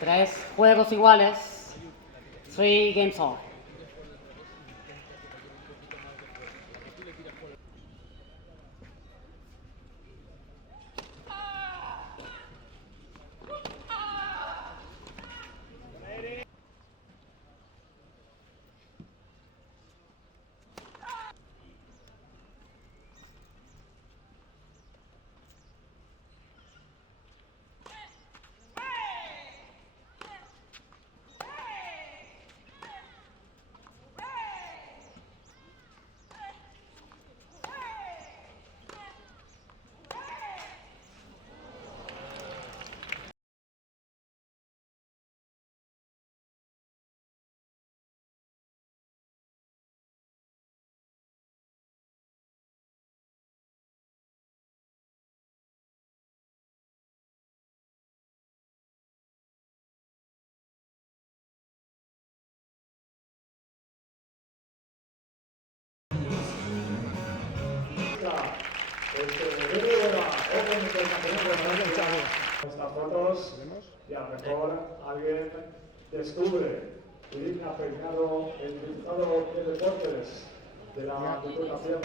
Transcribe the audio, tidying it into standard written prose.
Tres juegos iguales. 3 games all. Estas fotos y a lo mejor alguien descubre y ha peinado el diputado de deportes de la Diputación.